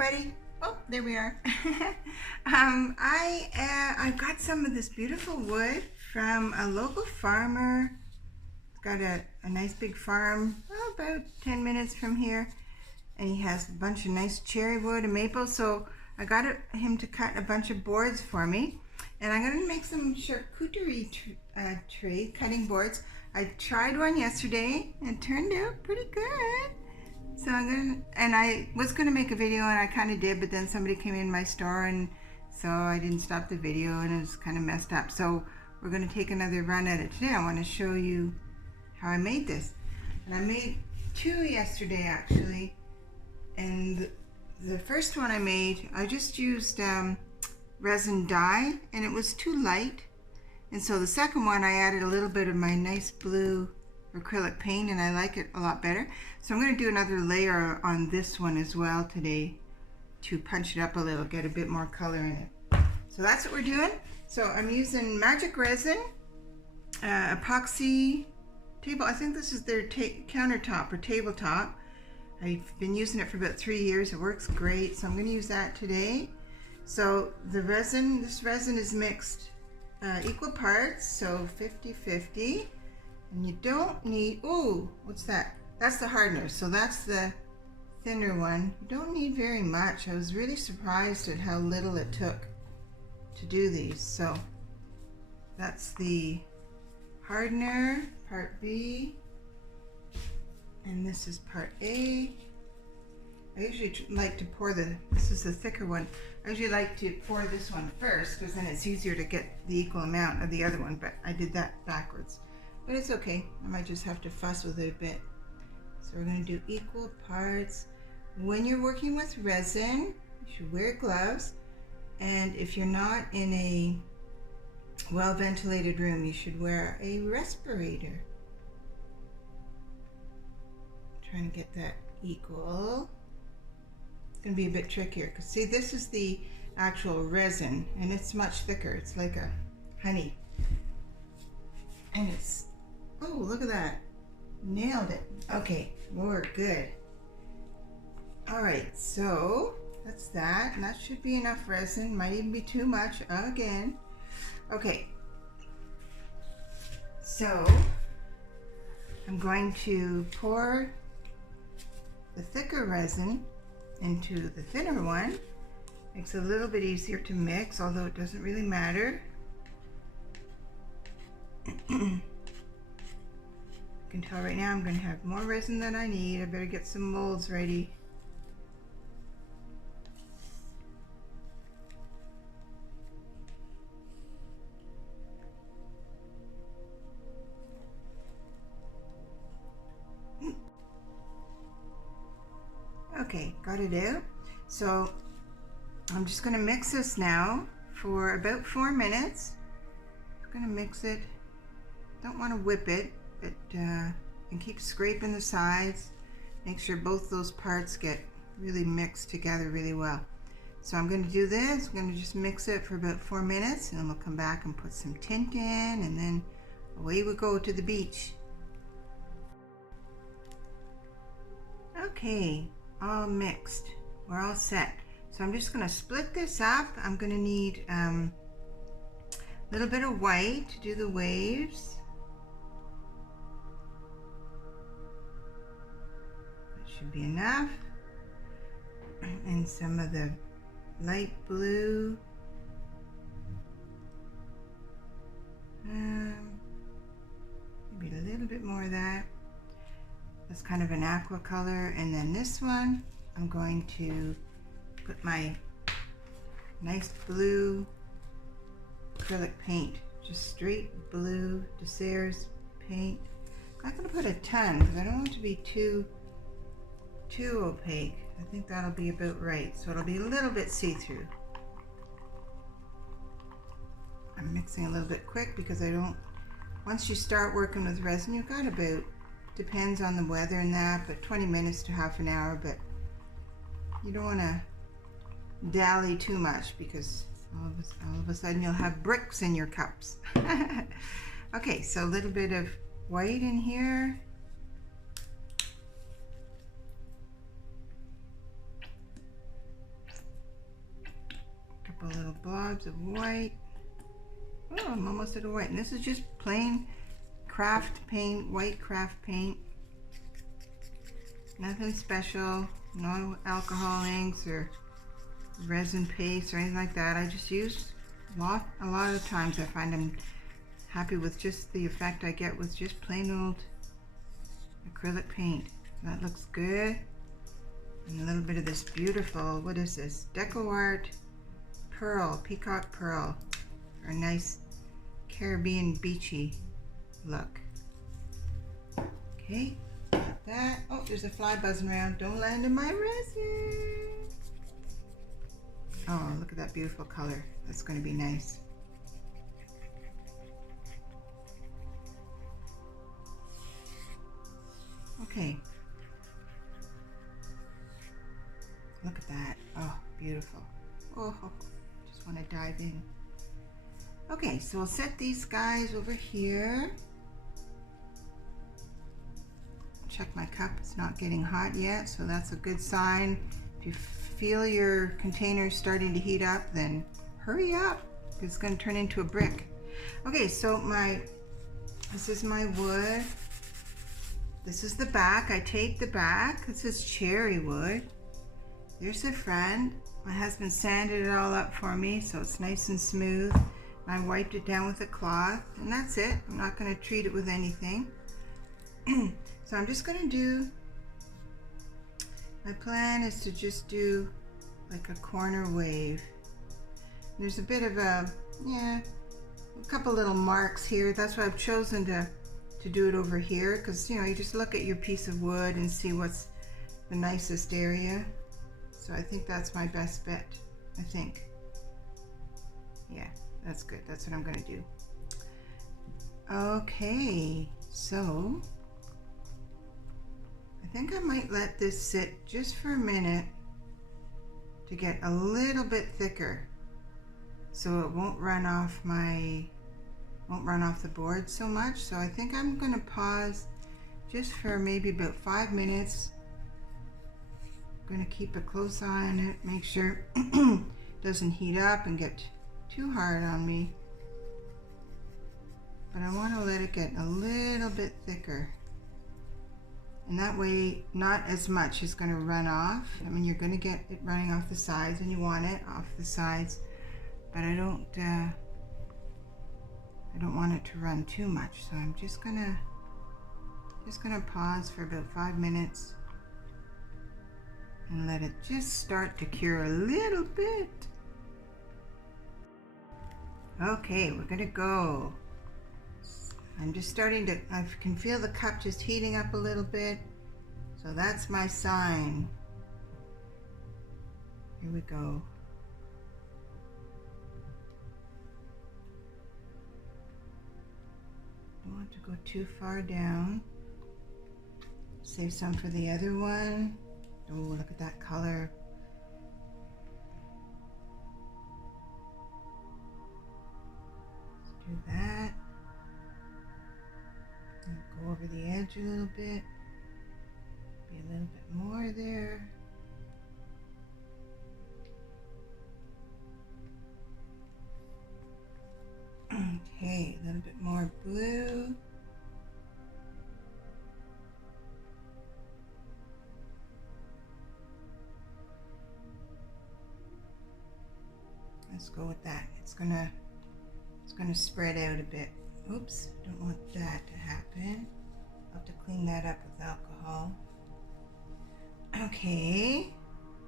everybody. Oh, there we are. I got some of this beautiful wood from a local farmer. He's got a nice big farm about 10 minutes from here, and he has a bunch of nice cherry wood and maple. So I got him to cut a bunch of boards for me, and I'm going to make some charcuterie tray cutting boards. I tried one yesterday and it turned out pretty good. So I was gonna make a video, and I kind of did, but then somebody came in my store, and so I didn't stop the video, and it was kind of messed up. So we're gonna take another run at it today. I want to show you how I made this, and I made two yesterday actually. And the first one I made, I just used resin dye, and it was too light. And so the second one, I added a little bit of my nice blue acrylic paint, and I like it a lot better. So I'm going to do another layer on this one as well today to punch it up a little, get a bit more color in it. So that's what we're doing. So I'm using Magic Resin, epoxy table. I think this is their countertop or tabletop. I've been using it for about 3 years. It works great. So I'm going to use that today. So the resin, this resin is mixed equal parts, so 50-50. And you don't need, ooh, what's that? That's the hardener, so that's the thinner one. You don't need very much. I was really surprised at how little it took to do these. So that's the hardener, part B, and this is part A. I usually like to pour this is the thicker one. I usually like to pour this one first, because then it's easier to get the equal amount of the other one, but I did that backwards. But it's okay, I might just have to fuss with it a bit. So we're going to do equal parts. When you're working with resin, you should wear gloves. And if you're not in a well-ventilated room, you should wear a respirator. Trying to get that equal. It's going to be a bit trickier, because see, this is the actual resin, and it's much thicker. It's like a honey. And it's, oh, look at that. Nailed it. Okay, we're good. All right, so that's that. And that should be enough resin. Might even be too much again. Okay. So I'm going to pour the thicker resin into the thinner one. Makes it a little bit easier to mix, although it doesn't really matter. You can tell right now I'm going to have more resin than I need. I better get some molds ready. Okay, got it out. So I'm just going to mix this now for about 4 minutes. I'm going to mix it. Don't want to whip it, but and keep scraping the sides. Make sure both those parts get really mixed together really well. So I'm going to do this. I'm going to just mix it for about 4 minutes, and then we'll come back and put some tint in, and then away we go to the beach. Okay, all mixed. We're all set. So I'm just going to split this up. I'm going to need a little bit of white to do the waves. Should be enough, and some of the light blue, maybe a little bit more of that. That's kind of an aqua color. And then this one, I'm going to put my nice blue acrylic paint, just straight blue Desserts paint. I'm not going to put a ton because I don't want it to be too opaque. I think that'll be about right. So it'll be a little bit see-through. I'm mixing a little bit quick because I don't, once you start working with resin, you've got about, depends on the weather and that, but 20 minutes to half an hour, but you don't want to dally too much, because all of a sudden you'll have bricks in your cups. Okay, so a little bit of white in here. blobs of white. Oh, I'm almost at a white. And this is just plain craft paint, white craft paint. Nothing special, no alcohol inks or resin paste or anything like that. I just use a lot of times I find I'm happy with just the effect I get with just plain old acrylic paint. That looks good. And a little bit of this beautiful, what is this? Deco Art Pearl, Peacock Pearl. For a nice Caribbean beachy look. Okay, got that. Oh, there's a fly buzzing around. Don't land in my resin. Oh, look at that beautiful color. That's going to be nice. Okay. Look at that. Oh, beautiful. Oh, just want to dive in. Okay, so we'll set these guys over here. Check my cup. It's not getting hot yet, so that's a good sign. If you feel your container starting to heat up, then hurry up. It's going to turn into a brick. Okay, so this is my wood. This is the back. I taped the back. This is cherry wood. There's the front. My husband sanded it all up for me so it's nice and smooth. I wiped it down with a cloth, and that's it. I'm not going to treat it with anything. So I'm just going to do, my plan is to just do like a corner wave. There's a bit of a couple little marks here. That's why I've chosen to do it over here, because you just look at your piece of wood and see what's the nicest area. So I think that's my best bet, I think. Yeah, that's good. That's what I'm going to do. Okay, so I think I might let this sit just for a minute to get a little bit thicker so it won't run off the board so much. So I think I'm going to pause just for maybe about 5 minutes. I'm going to keep a close eye on it, make sure it doesn't heat up and get too hard on me. But I want to let it get a little bit thicker. And that way, not as much is going to run off. I mean, you're going to get it running off the sides, and you want it off the sides. But I don't want it to run too much. So I'm just gonna pause for about 5 minutes and let it just start to cure a little bit. Okay, we're gonna go. I'm just starting to, I can feel the cup just heating up a little bit. So that's my sign. Here we go. Don't want to go too far down. Save some for the other one. Oh, look at that color. Let's do that. And go over the edge a little bit. Be a little bit more there. Okay, a little bit more blue. Let's go with that. It's gonna spread out a bit. Oops, don't want that to happen. I'll have to clean that up with alcohol. Okay,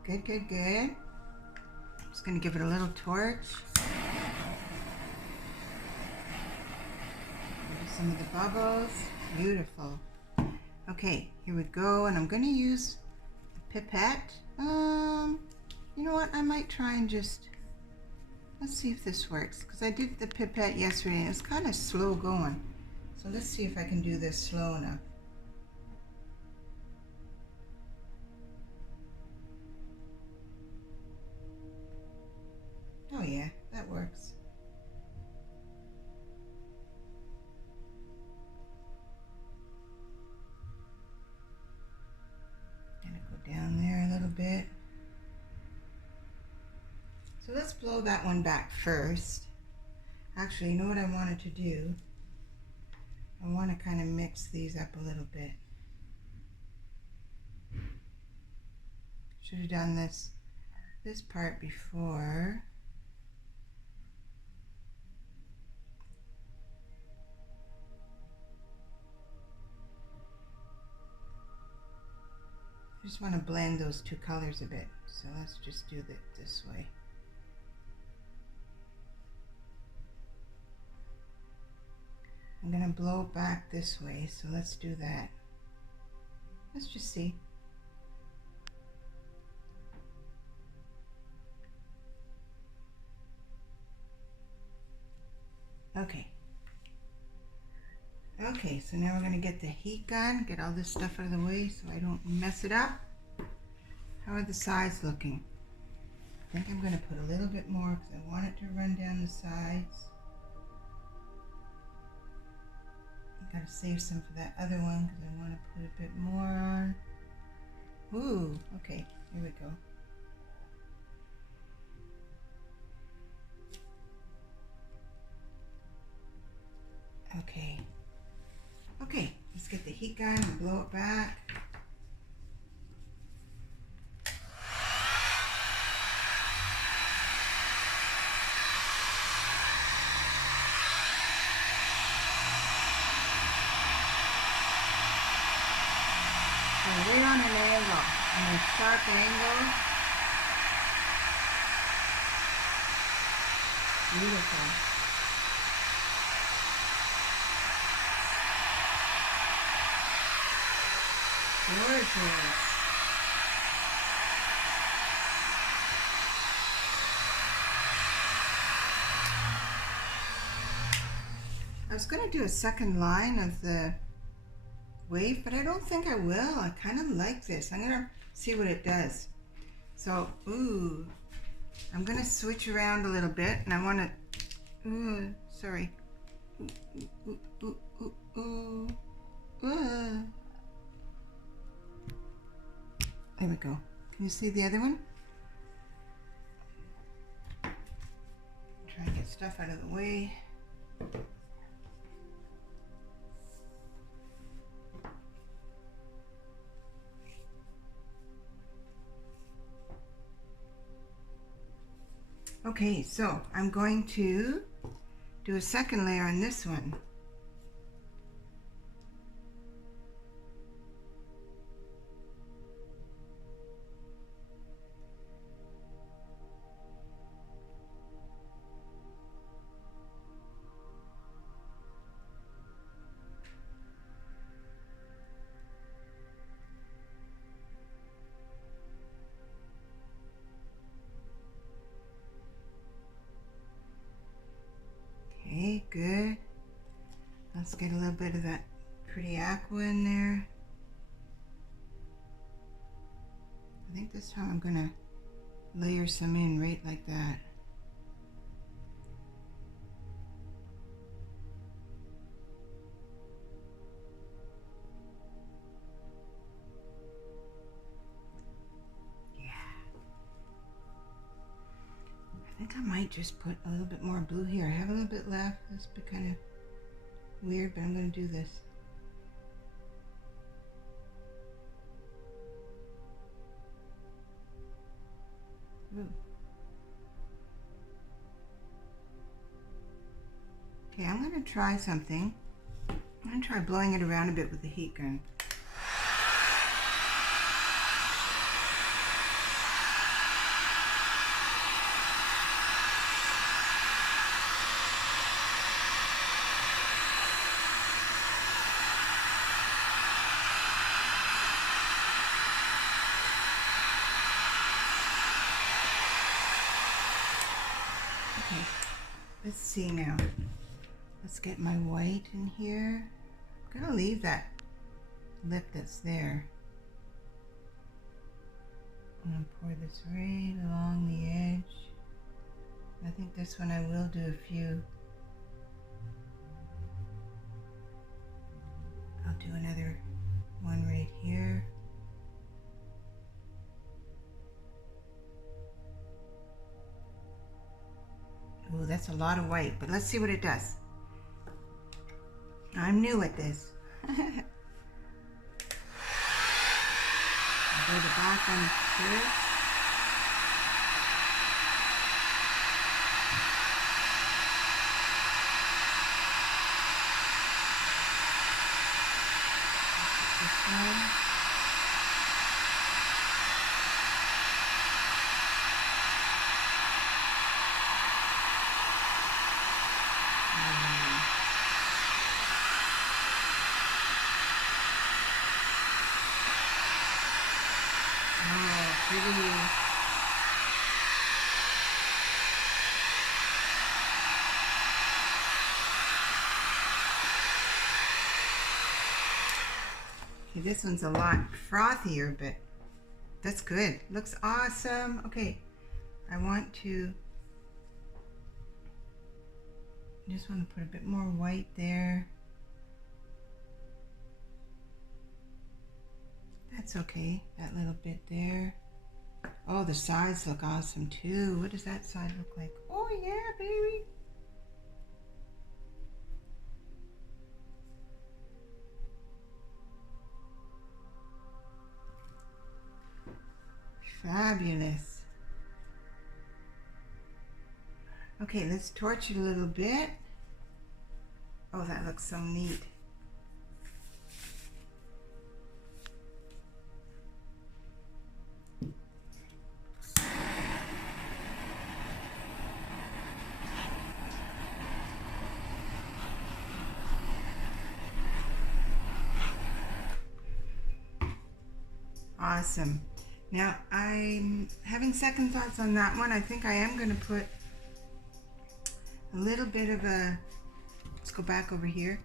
good, good, good. I'm just gonna give it a little torch. Some of the bubbles. Beautiful. Okay, here we go, and I'm going to use a pipette. You know what? I might try and just, let's see if this works, because I did the pipette yesterday and it's kind of slow going. So let's see if I can do this slow enough. Oh yeah, that works. Down there a little bit. So let's blow that one back first. Actually, you know what I wanted to do? I want to kind of mix these up a little bit. Should have done this part before. I just want to blend those two colors a bit, so let's just do that this way. I'm going to blow it back this way, so let's do that. Let's just see. Okay. Okay, so now we're going to get the heat gun, get all this stuff out of the way so I don't mess it up. How are the sides looking? I think I'm going to put a little bit more because I want it to run down the sides. I've got to save some for that other one because I want to put a bit more on. Ooh, okay, here we go. Okay. Okay, let's get the heat gun and blow it back. So right on an angle, on a sharp angle. Beautiful. Gorgeous. I was going to do a second line of the wave, but I don't think I will. I kind of like this. I'm going to see what it does. So, ooh, I'm going to switch around a little bit, and I want to, sorry. There we go. Can you see the other one? Try and get stuff out of the way. Okay, so I'm going to do a second layer on this one. Okay, good. Let's get a little bit of that pretty aqua in there. I think this time I'm gonna layer some in right like that. I think I might just put a little bit more blue here. I have a little bit left. This would be kind of weird, but I'm going to do this. Ooh. Okay, I'm going to try something. I'm going to try blowing it around a bit with the heat gun. Okay, let's see now. Let's get my white in here. I'm gonna leave that lip that's there. I'm gonna pour this right along the edge. I think this one I will do a few. I'll do another one right here. that's a lot of white, but let's see what it does. I'm new at this. I'll go the back on first. This one. Pretty. Okay, this one's a lot frothier, but that's good. Looks awesome. Okay, I just want to put a bit more white there. That's okay, that little bit there. Oh, the sides look awesome too. What does that side look like? Oh yeah, baby. Fabulous. Okay, let's torch it a little bit. Oh, that looks so neat. Awesome. Now I'm having second thoughts on that one. I think I am going to put a little bit of a, let's go back over here.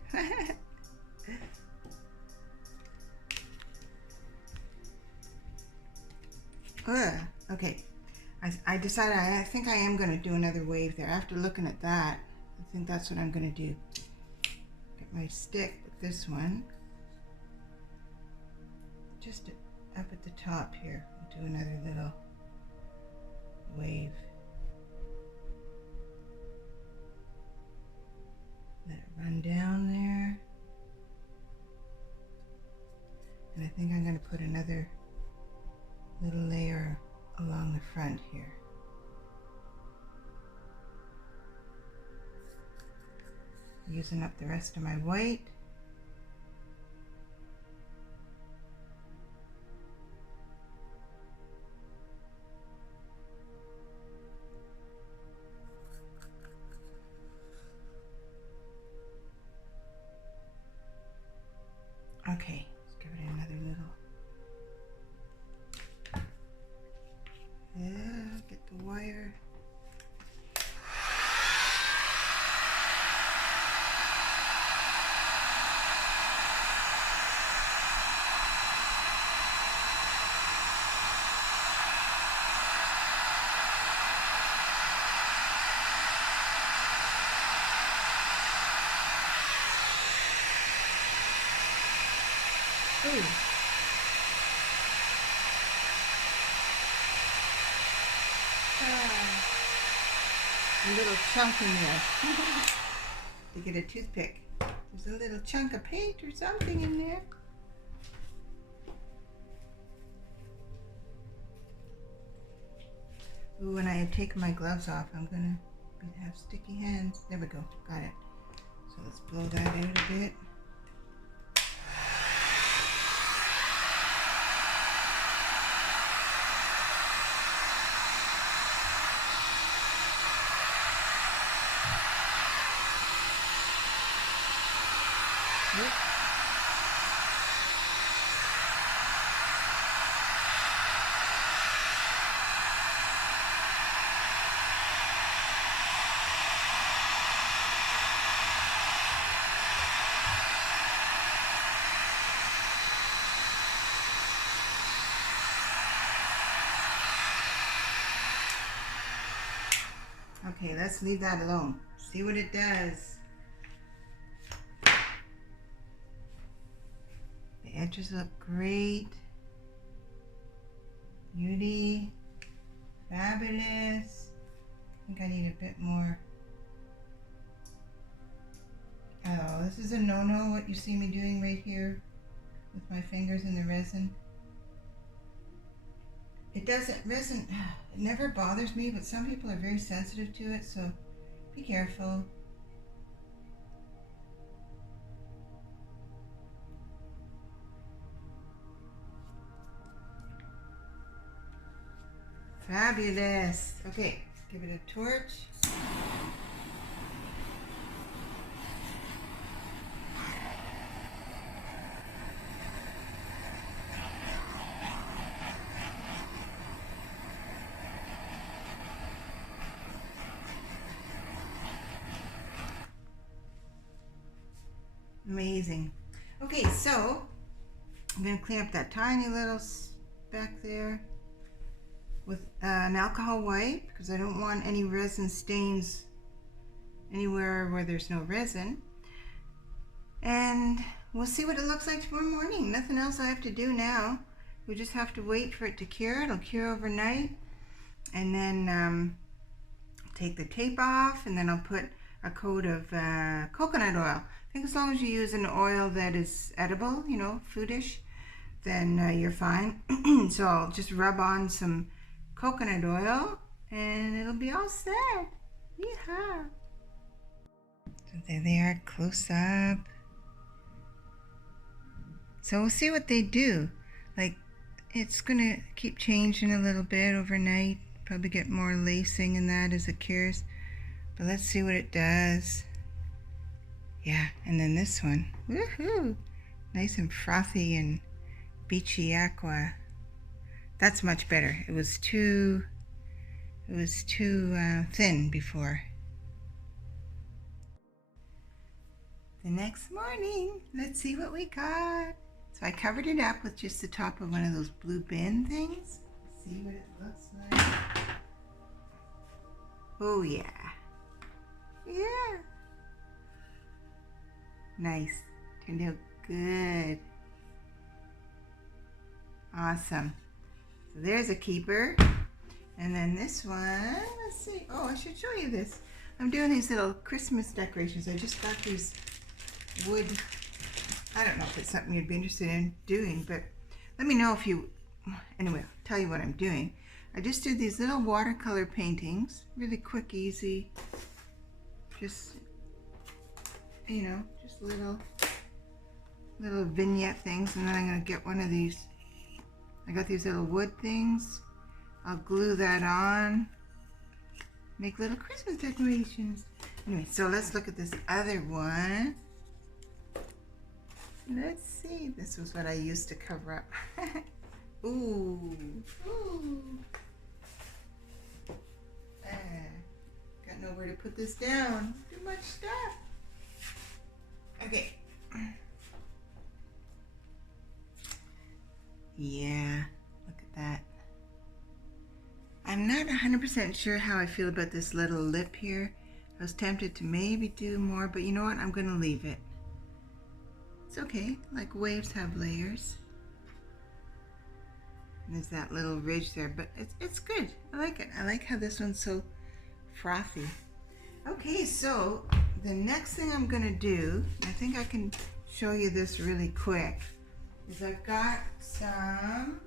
Okay. I decided I think I am going to do another wave there. After looking at that, I think that's what I'm going to do. Get my stick with this one. Just up at the top here, we'll do another little wave. Let it run down there. And I think I'm going to put another little layer along the front here. Using up the rest of my white. Okay, let's give it another little. Yeah, get the wire. Ooh. A little chunk in there. You get a toothpick. There's a little chunk of paint or something in there. Ooh, when I have taken my gloves off, I'm gonna have sticky hands. There we go, got it. So let's blow that out a bit. Okay, let's leave that alone. See what it does. The edges look great. Beauty. Fabulous. I think I need a bit more Oh, this is a no-no, what you see me doing right here with my fingers in the resin. Resin, it never bothers me, but some people are very sensitive to it, so be careful. Fabulous. Okay, give it a torch. Amazing. Okay, so I'm going to clean up that tiny little speck there with an alcohol wipe because I don't want any resin stains anywhere where there's no resin. And we'll see what it looks like tomorrow morning. Nothing else I have to do now. We just have to wait for it to cure. It'll cure overnight. And then take the tape off, and then I'll put a coat of coconut oil. I think as long as you use an oil that is edible, you know, foodish, then you're fine. So I'll just rub on some coconut oil and it'll be all set. Yeehaw. So there they are, close up. So we'll see what they do. Like, it's gonna keep changing a little bit overnight. Probably get more lacing in that as it cures. But let's see what it does. Yeah, and then this one. Woohoo! Nice and frothy and beachy aqua. That's much better. It was too thin before. The next morning, let's see what we got. So I covered it up with just the top of one of those blue bin things. See what it looks like. Oh yeah. Yeah. Nice. Turned out good. Awesome. So there's a keeper. And then this one, let's see. Oh, I should show you this. I'm doing these little Christmas decorations. I just got these wood. I don't know if it's something you'd be interested in doing, but let me know if you, anyway, I'll tell you what I'm doing. I just did these little watercolor paintings, really quick, easy, just, you know, just little vignette things. And then I'm going to get one of these, I got these little wood things. I'll glue that on, make little Christmas decorations. Anyway, so let's look at this other one. Let's see, this was what I used to cover up. Ooh, ooh. Got nowhere to put this down. Too much stuff. Okay. Yeah, look at that. I'm not 100% sure how I feel about this little lip here. I was tempted to maybe do more, but you know what? I'm going to leave it. It's okay. Like waves have layers. And there's that little ridge there, but it's good. I like it. I like how this one's so frothy. Okay, so the next thing I'm gonna do, I think I can show you this really quick, is I've got some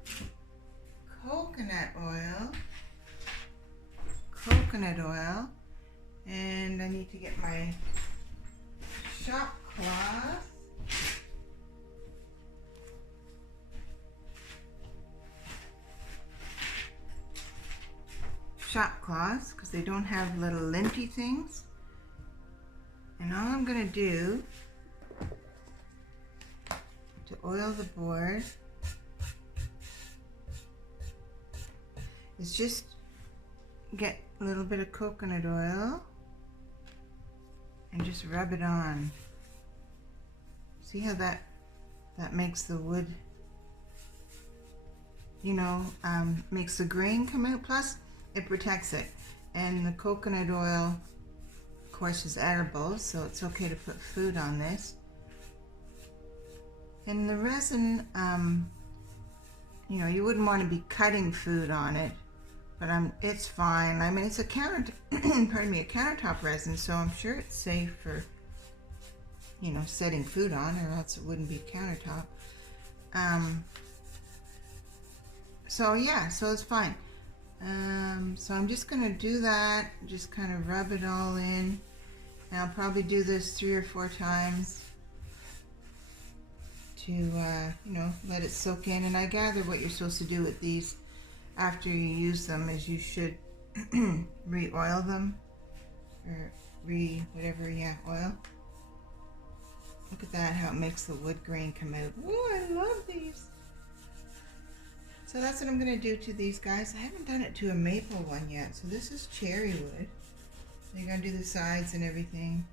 coconut oil, and I need to get my shop cloth. Shop cloths, because they don't have little linty things. And all I'm going to do to oil the board is just get a little bit of coconut oil and just rub it on. See how that makes the wood, you know, makes the grain come out. Plus it protects it, and the coconut oil, of course, is edible, so it's okay to put food on this. And the resin, you know, you wouldn't want to be cutting food on it, but it's fine. I mean, it's a countertop resin, so I'm sure it's safe for you know, setting food on, or else it wouldn't be countertop. So yeah, so it's fine. So I'm just gonna do that, just kind of rub it all in. And I'll probably do this 3 or 4 times to, you know, let it soak in. And I gather what you're supposed to do with these after you use them is you should re-oil them, or whatever, yeah, oil. Look at that, how it makes the wood grain come out. Oh, I love these. So that's what I'm going to do to these guys. I haven't done it to a maple one yet. So this is cherry wood. So you're going to do the sides and everything.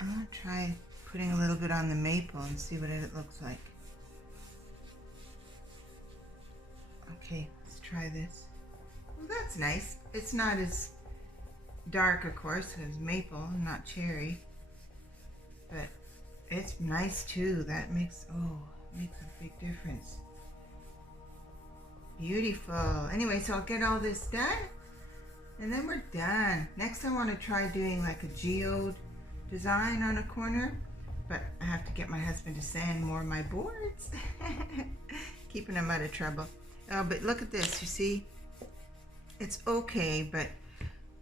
I'm going to try putting a little bit on the maple and see what it looks like. Okay, let's try this. Well, that's nice. It's not as dark, of course, as maple, not cherry. But it's nice too. That makes, makes a big difference. Beautiful. Anyway, so I'll get all this done and then we're done. Next I want to try doing like a geode design on a corner, but I have to get my husband to sand more of my boards. Keeping him out of trouble. Oh, but look at this, you see? It's okay, but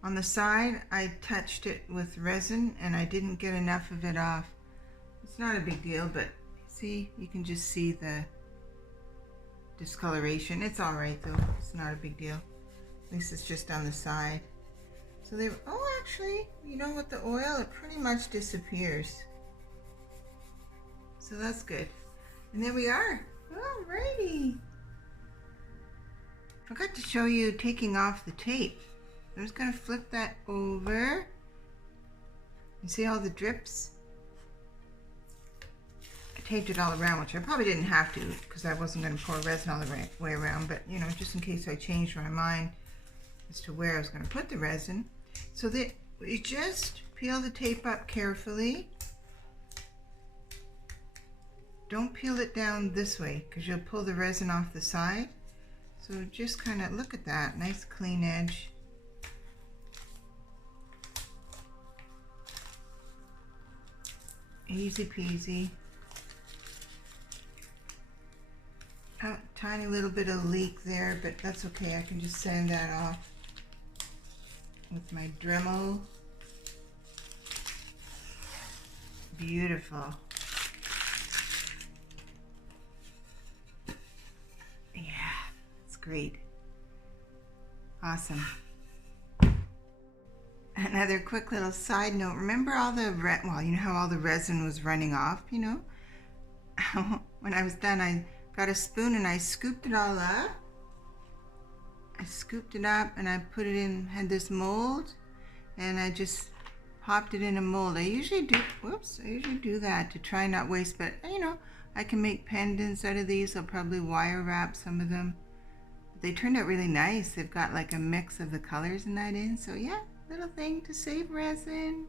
on the side I touched it with resin and I didn't get enough of it off. It's not a big deal, but see, you can just see the discoloration. It's all right though. It's not a big deal. At least it's just on the side. So they, actually, you know, with the oil, it pretty much disappears. So that's good. And there we are. Alrighty. Forgot to show you taking off the tape. I'm just gonna flip that over. You see all the drips? Taped it all around, which I probably didn't have to because I wasn't going to pour resin all the way around, but you know, just in case I changed my mind as to where I was going to put the resin. So that you just peel the tape up carefully. Don't peel it down this way because you'll pull the resin off the side. So just kind of look at that, nice clean edge. Easy peasy. Tiny little bit of leak there, but that's okay. I can just sand that off with my Dremel. Beautiful. Yeah, it's great. Awesome. Another quick little side note. Remember all the, well, you know how all the resin was running off, you know? When I was done, I got a spoon and I scooped it all up. I scooped it up and I put it in, had this mold, and I just popped it in a mold. I usually do that to try not waste, but you know, I can make pendants out of these. I'll probably wire wrap some of them. But they turned out really nice. They've got like a mix of the colors and that in. So yeah, little thing to save resin.